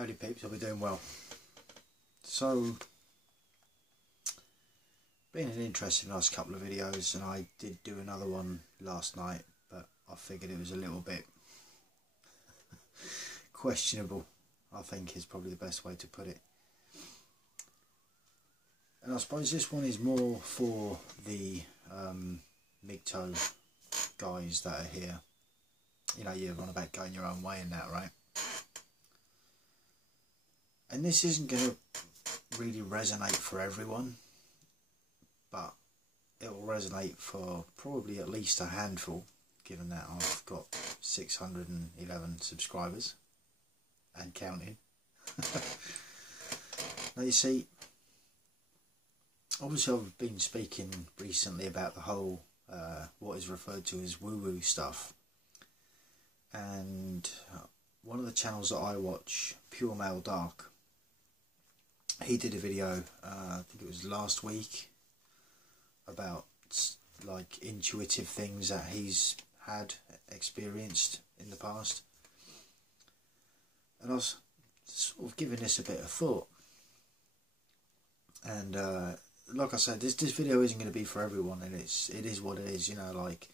Howdy peeps, I'll be doing well. So, been an interesting last couple of videos, and I did do another one last night, but I figured it was a little bit questionable, I think is probably the best way to put it. And I suppose this one is more for the Mgtow guys that are here. You know, you're on about going your own way and that, right? And this isn't going to really resonate for everyone, but it will resonate for probably at least a handful, given that I've got 611 subscribers and counting. Now you see, obviously I've been speaking recently about the whole what is referred to as woo-woo stuff, and one of the channels that I watch, Pure Male Dark, he did a video, I think it was last week, about like intuitive things that he's had experienced in the past, and I was sort of giving this a bit of thought. And like I said, this video isn't going to be for everyone, and it is what it is, you know, like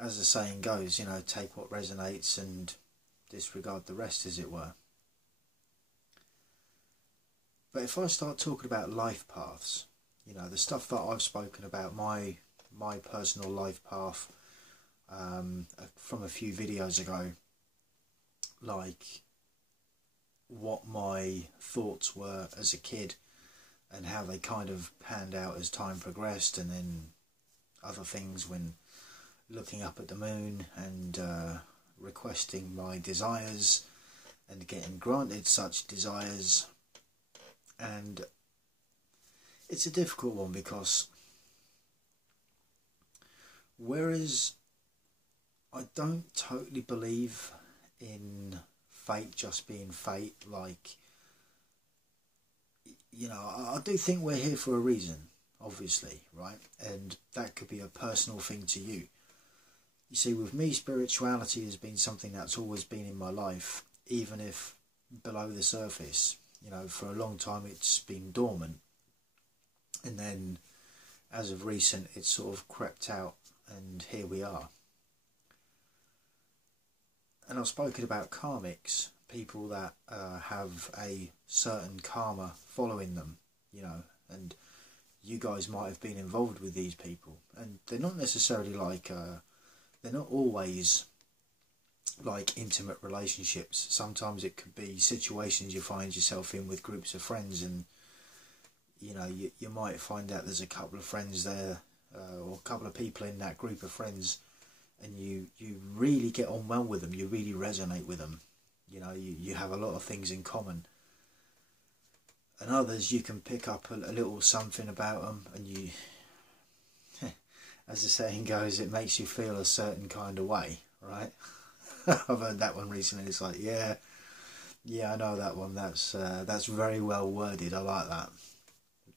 as the saying goes, you know, take what resonates and disregard the rest, as it were. But if I start talking about life paths, you know, the stuff that I've spoken about, my personal life path from a few videos ago, like what my thoughts were as a kid and how they kind of panned out as time progressed, and then other things when looking up at the moon and requesting my desires and getting granted such desires. And it's a difficult one, because whereas I don't totally believe in fate just being fate, like, you know, I do think we're here for a reason, obviously, right? And that could be a personal thing to you. You see, with me, spirituality has been something that's always been in my life, even if below the surface. You know, for a long time it's been dormant, and then as of recent it's sort of crept out, and here we are. And I've spoken about karmics, people that have a certain karma following them, you know, and you guys might have been involved with these people, and they're not necessarily like, they're not always like intimate relationships. Sometimes it could be situations you find yourself in with groups of friends, and you know, you might find out there's a couple of friends there, or a couple of people in that group of friends, and you really get on well with them, you really resonate with them, you know, you have a lot of things in common. And others, you can pick up a little something about them, and you as the saying goes, it makes you feel a certain kind of way, right? I've heard that one recently. It's like, yeah, I know that one. That's very well worded. I like that.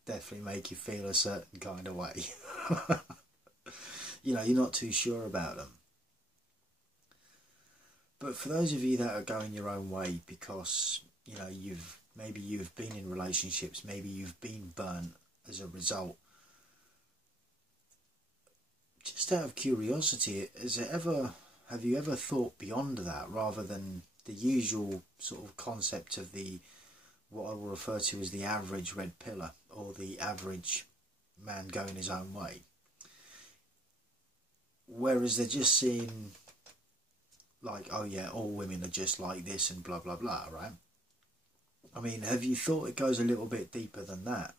Definitely make you feel a certain kind of way. You know, you're not too sure about them. But for those of you that are going your own way because, you know, maybe you've been in relationships, maybe you've been burnt as a result. Just out of curiosity, have you ever thought beyond that, rather than the usual sort of concept of what I will refer to as the average red pillar, or the average man going his own way? Whereas they're just seeing like, oh yeah, all women are just like this and blah blah blah, right? I mean, have you thought it goes a little bit deeper than that?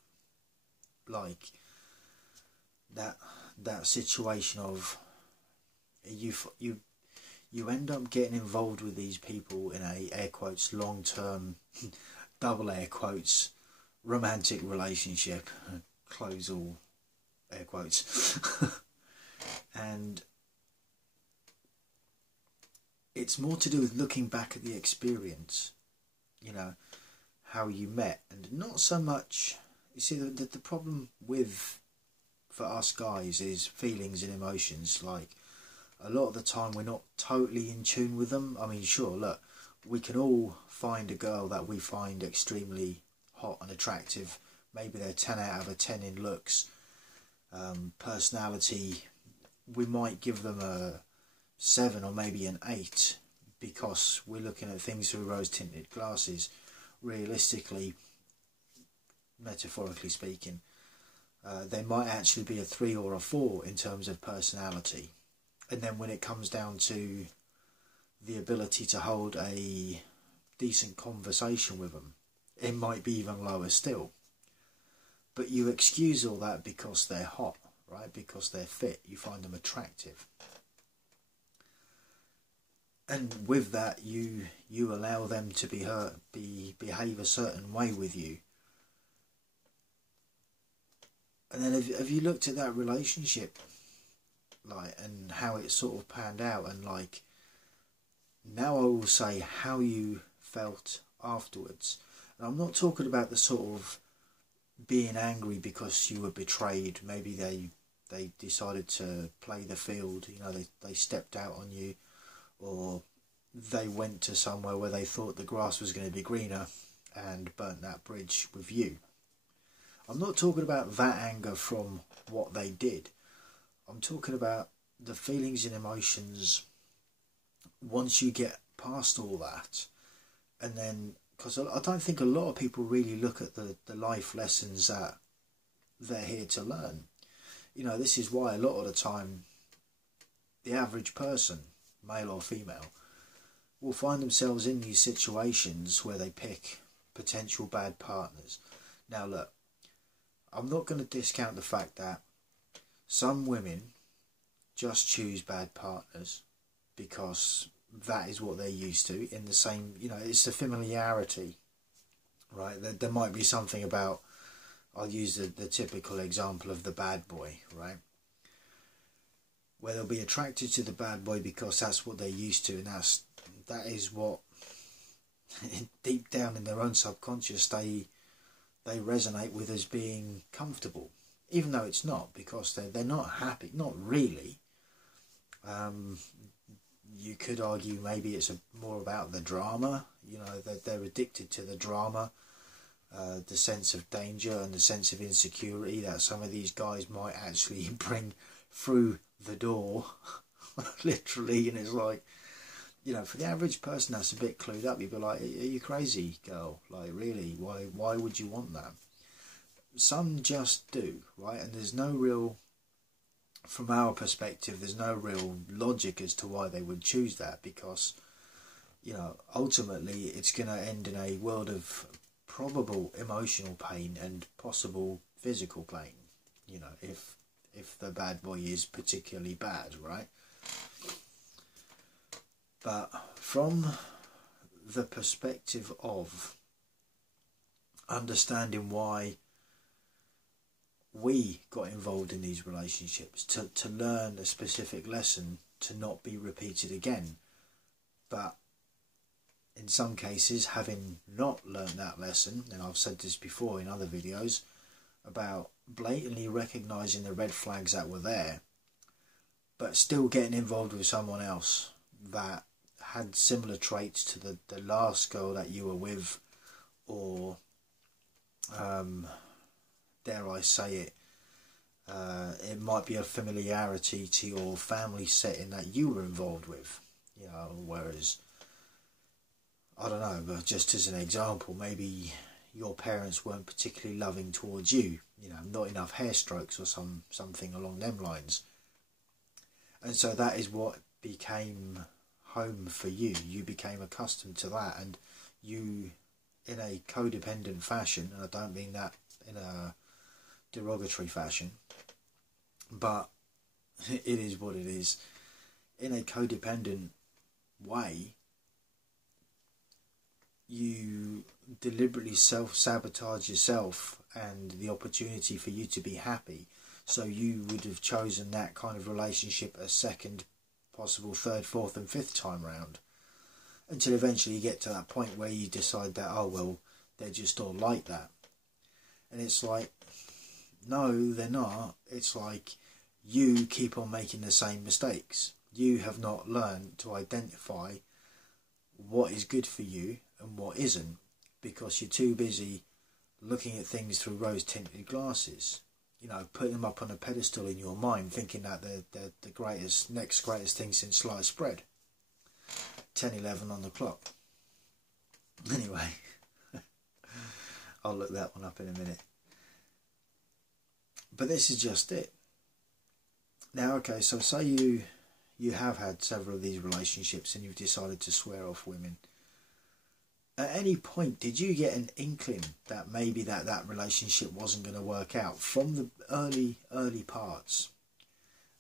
Like that situation of you end up getting involved with these people in a, air quotes, long-term, double air quotes, romantic relationship, close all air quotes. And it's more to do with looking back at the experience, you know, how you met, and not so much, you see, the problem for us guys is feelings and emotions. Like, a lot of the time we're not totally in tune with them. I mean, sure, look, we can all find a girl that we find extremely hot and attractive. Maybe they're 10 out of a 10 in looks, personality. We might give them a 7 or maybe an 8 because we're looking at things through rose-tinted glasses. Realistically, metaphorically speaking, they might actually be a 3 or a 4 in terms of personality. And then when it comes down to the ability to hold a decent conversation with them, it might be even lower still. But you excuse all that because they're hot, right? Because they're fit, you find them attractive. And with that, you allow them to behave a certain way with you. And then have you looked at that relationship, like, and how it sort of panned out, and like, now I will say how you felt afterwards. And I'm not talking about the sort of being angry because you were betrayed. Maybe they decided to play the field, you know, they stepped out on you, or they went to somewhere where they thought the grass was going to be greener and burnt that bridge with you. I'm not talking about that anger from what they did. I'm talking about the feelings and emotions once you get past all that. And then, because I don't think a lot of people really look at the life lessons that they're here to learn. You know, this is why a lot of the time the average person, male or female, will find themselves in these situations where they pick potential bad partners. Now look, I'm not going to discount the fact that some women just choose bad partners because that is what they're used to. In the same, you know, it's the familiarity, right? There might be something about, I'll use the typical example of the bad boy, right? Where they'll be attracted to the bad boy because that's what they're used to, and that is what deep down in their own subconscious they resonate with as being comfortable, even though it's not, because they're not happy, not really. You could argue maybe it's more about the drama, you know, they're addicted to the drama, the sense of danger and the sense of insecurity that some of these guys might actually bring through the door, literally. And it's like, you know, for the average person that's a bit clued up, you'd be like, are you crazy, girl? Like, really? Why would you want that? Some just do, right? And there's no real, from our perspective, there's no real logic as to why they would choose that, because, you know, ultimately it's going to end in a world of probable emotional pain and possible physical pain, you know, if the bad boy is particularly bad, right? But from the perspective of understanding why we got involved in these relationships, to learn a specific lesson to not be repeated again, but in some cases having not learned that lesson, and I've said this before in other videos about blatantly recognising the red flags that were there, but still getting involved with someone else that had similar traits to the last girl that you were with, or dare I say it, it might be a familiarity to your family setting that you were involved with, you know, whereas, I don't know, but just as an example, maybe your parents weren't particularly loving towards you, you know, not enough hair strokes or something along them lines. And so that is what became home for you. You became accustomed to that, and you, in a codependent fashion, and I don't mean that in a derogatory fashion, but it is what it is, in a codependent way, you deliberately self-sabotage yourself and the opportunity for you to be happy. So you would have chosen that kind of relationship a second, possible third, fourth and fifth time round, until eventually you get to that point where you decide that, oh well, they're just all like that. And it's like, no, they're not. It's like you keep on making the same mistakes. You have not learned to identify what is good for you and what isn't, because you're too busy looking at things through rose-tinted glasses. You know, putting them up on a pedestal in your mind, thinking that they're the greatest, next greatest thing since sliced bread. 10:11 on the clock. Anyway, I'll look that one up in a minute. But this is just it. Now, okay, so say you have had several of these relationships and you've decided to swear off women. At any point, did you get an inkling that maybe that relationship wasn't going to work out from the early parts?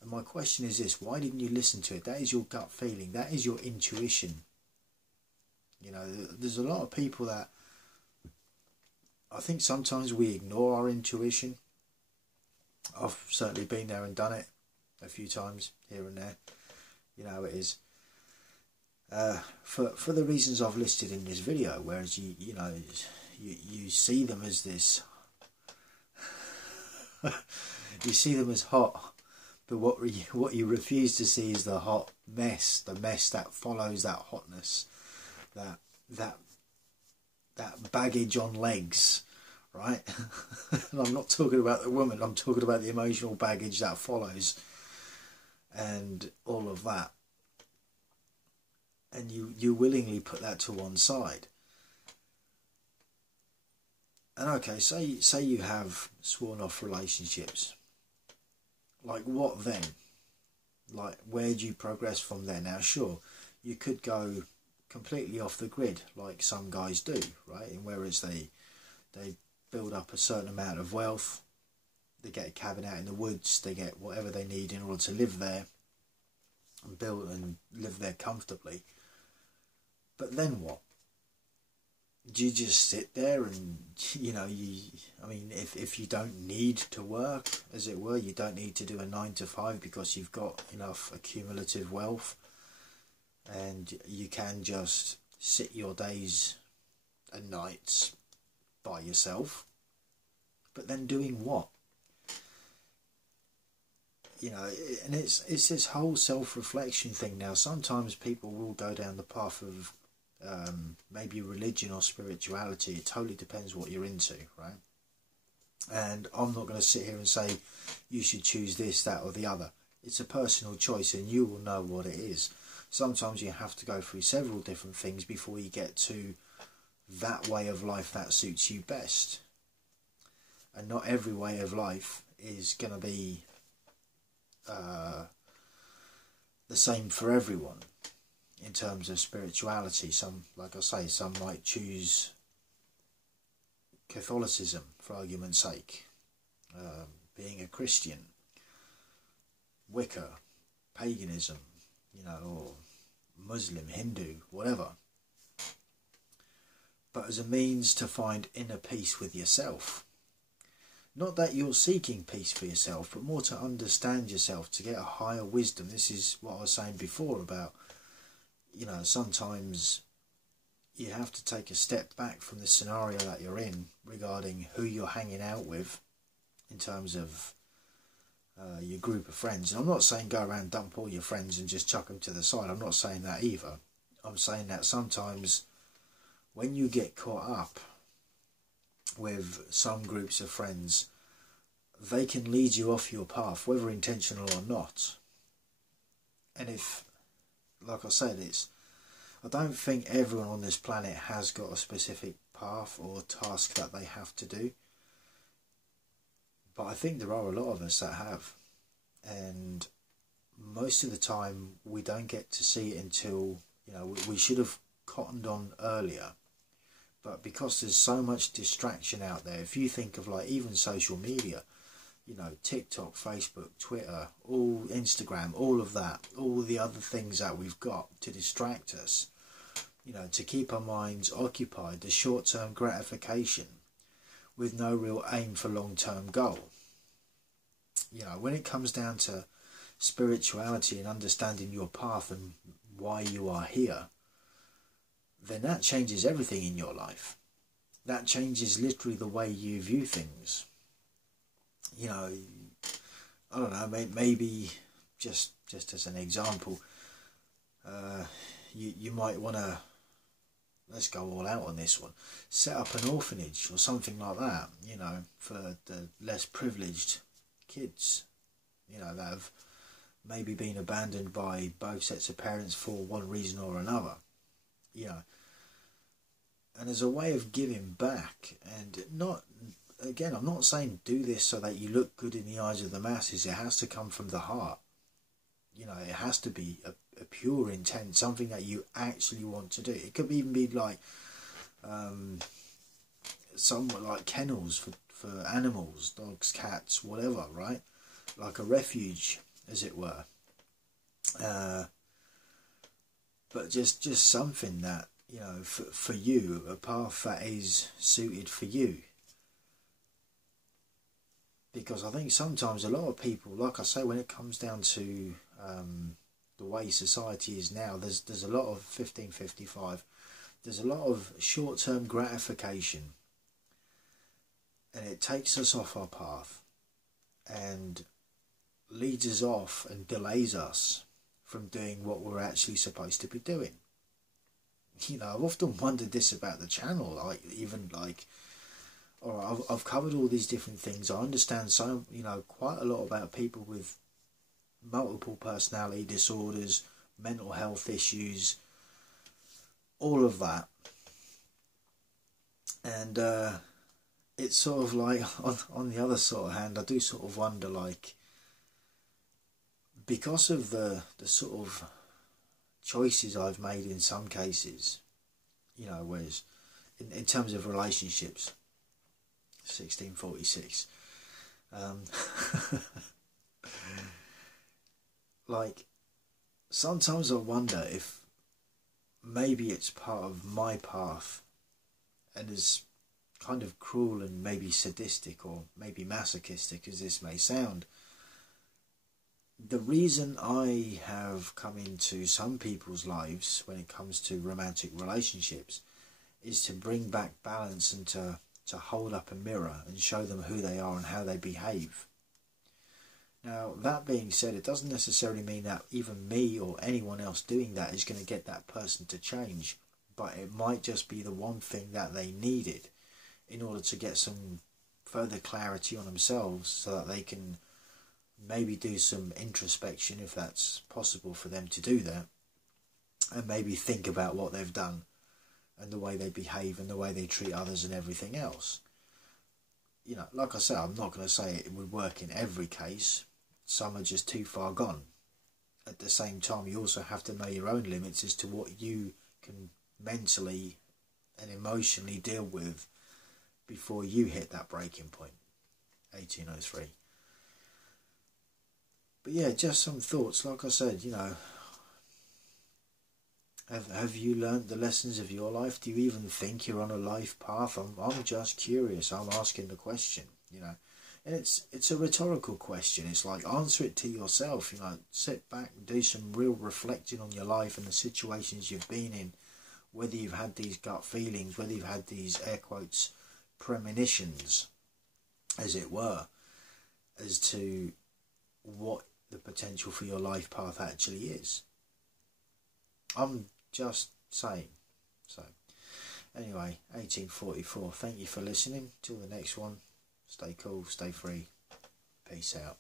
And my question is this: why didn't you listen to it? That is your gut feeling. That is your intuition. You know, there's a lot of people that I think sometimes we ignore our intuition. I've certainly been there and done it a few times here and there. You know how it is. For the reasons I've listed in this video, whereas you see them as this, you see them as hot, but what you refuse to see is the hot mess, the mess that follows that hotness, that baggage on legs, right? And I'm not talking about the woman, I'm talking about the emotional baggage that follows, and all of that. And you willingly put that to one side. And okay, say you have sworn off relationships. Like, what then? Like, where do you progress from there? Now, sure, you could go completely off the grid, like some guys do, right? And whereas they build up a certain amount of wealth, they get a cabin out in the woods, they get whatever they need in order to live there and build and live there comfortably. But then what? Do you just sit there and, I mean, if you don't need to work, as it were, you don't need to do a 9 to 5 because you've got enough accumulative wealth, and you can just sit your days and nights by yourself, but then doing what? You know, and it's this whole self-reflection thing. Now, sometimes people will go down the path of maybe religion or spirituality. It totally depends what you're into, right? And I'm not going to sit here and say you should choose this, that or the other. It's a personal choice and you will know what it is. Sometimes you have to go through several different things before you get to that way of life that suits you best. And not every way of life is going to be the same for everyone. In terms of spirituality, some, like I say, some might choose Catholicism for argument's sake, being a Christian, Wicca, paganism, or Muslim, Hindu, whatever. But as a means to find inner peace with yourself. Not that you're seeking peace for yourself, but more to understand yourself, to get a higher wisdom. This is what I was saying before about, sometimes you have to take a step back from the scenario that you're in regarding who you're hanging out with in terms of your group of friends. And I'm not saying go around dump all your friends and just chuck them to the side. I'm not saying that either. I'm saying that sometimes when you get caught up with some groups of friends, they can lead you off your path, whether intentional or not. And if, like I said, I don't think everyone on this planet has got a specific path or task that they have to do. But I think there are a lot of us that have. And most of the time we don't get to see it until, we should have cottoned on earlier. But because there's so much distraction out there, if you think of like even social media, TikTok, Facebook, Twitter, all Instagram, all of that, all the other things that we've got to distract us, to keep our minds occupied, the short-term gratification with no real aim for long-term goal. When it comes down to spirituality and understanding your path and why you are here, then that changes everything in your life. That changes literally the way you view things. I don't know, maybe just as an example, you might want to let's go all out on this one. Set up an orphanage or something like that, you know, for the less privileged kids, you know, that have maybe been abandoned by both sets of parents for one reason or another, you know. And as a way of giving back, and not, again, I'm not saying do this so that you look good in the eyes of the masses. It has to come from the heart. You know, it has to be a pure intent, something that you actually want to do. It could even be like somewhat like kennels for animals, dogs, cats, whatever, right? Like a refuge, as it were. But just something that, you know, for you, a path that is suited for you. Because I think sometimes a lot of people, like I say, when it comes down to the way society is now, there's a lot of 1555, there's a lot of short-term gratification, and it takes us off our path and leads us off and delays us from doing what we're actually supposed to be doing. You know, I've often wondered this about the channel, alright, I've covered all these different things. I understand quite a lot about people with multiple personality disorders, mental health issues, all of that. And it's sort of like, on the other sort of hand, I do sort of wonder, like, because of the sort of choices I've made in some cases, you know, whereas in terms of relationships, 1646, like, sometimes I wonder if maybe it's part of my path, and as kind of cruel and maybe sadistic or maybe masochistic as this may sound, the reason I have come into some people's lives when it comes to romantic relationships is to bring back balance and to hold up a mirror and show them who they are and how they behave. Now, that being said, it doesn't necessarily mean that even me or anyone else doing that is going to get that person to change, but it might just be the one thing that they needed in order to get some further clarity on themselves, so that they can maybe do some introspection, if that's possible for them to do that, and maybe think about what they've done and the way they behave and the way they treat others and everything else. You know, like I said, I'm not going to say it would work in every case. Some are just too far gone. At the same time, you also have to know your own limits as to what you can mentally and emotionally deal with before you hit that breaking point. 1803. But yeah, just some thoughts. Like I said, you know, have you learnt the lessons of your life? Do you even think you're on a life path? I'm just curious. I'm asking the question, you know. And it's a rhetorical question. It's like, answer it to yourself, you know. Sit back and do some real reflecting on your life and the situations you've been in, whether you've had these gut feelings, whether you've had these, air quotes, premonitions, as it were, as to what the potential for your life path actually is. I'm just saying. So, anyway, 1844. Thank you for listening. Till the next one, stay cool, stay free. Peace out.